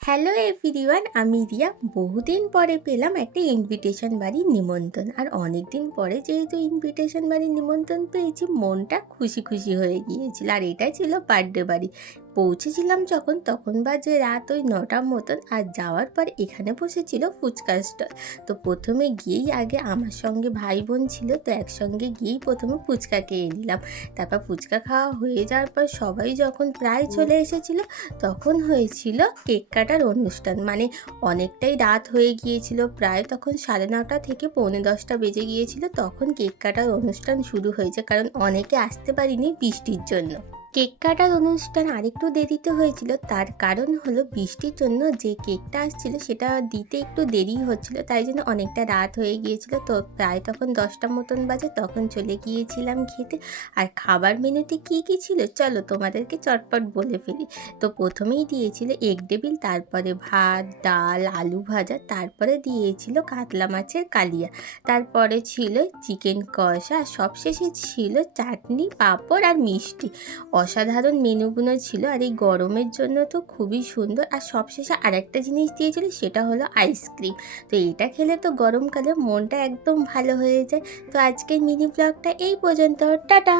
Hello everyone, আমি রিয়া। বহুদিন পরে পেলাম একটা ইনভিটেশন বাড়ির নিমন্ত্রণ। আর অনেক দিন পরে যেহেতু ইনভিটেশন বাড়ির নিমন্ত্রণ পেয়েছি, মনটা খুশি খুশি হয়ে গিয়েছিল। আর এটা ছিল বার্থডে বাড়ি। পৌঁছেছিলাম যখন, তখন বাজে রাত ওই 9টার মতন। আর যাওয়ার পর এখানে বসেছিল ফুচকা স্টল। তো প্রথমে গিয়েই আগে আমার সঙ্গে ভাই বোন ছিল, তো একসঙ্গে গিয়েই প্রথমে ফুচকা খেয়ে নিলাম। তারপর ফুচকা খাওয়া হয়ে যাওয়ার পর সবাই যখন প্রায় চলে এসেছিল, তখন হয়েছিল কেক কাটার অনুষ্ঠান। মানে অনেকটাই রাত হয়ে গিয়েছিল, প্রায় তখন 9:30 থেকে 9:45 বেজে গিয়েছিল। তখন কেক কাটার অনুষ্ঠান শুরু হয়েছে, কারণ অনেকে আসতে পারিনি বৃষ্টির জন্য। কেক কাটার অনুষ্ঠান আরেকটু দেরিতে হয়েছিল, তার কারণ হলো বৃষ্টির জন্য যে কেকটা আসছিল সেটা দিতে একটু দেরি হচ্ছিল, তাই জন্য অনেকটা রাত হয়ে গিয়েছিল। তো প্রায় তখন 10টার মতন বাজে, তখন চলে গিয়েছিলাম খেতে। আর খাবার মেনুতে কী কী ছিল চলো তোমাদেরকে চটপট বলে ফেলি। তো প্রথমেই দিয়েছিল এগ টেবিল, তারপরে ভাত, ডাল, আলু ভাজা, তারপরে দিয়েছিল কাতলা মাছের কালিয়া, তারপরে ছিল চিকেন কষা, আর সবশেষে ছিল চাটনি, পাঁপড় আর মিষ্টি। অসাধারণ মেনুগুলো ছিল, আর এই গরমের জন্য তো খুবই সুন্দর। আর সবশেষে আরেকটা জিনিস দিয়েছিল, সেটা হলো আইসক্রিম। তো এটা খেলে তো গরমকালে মনটা একদম ভালো হয়ে যায়। তো আজকের মিনি ব্লগটা এই পর্যন্ত। টাটা।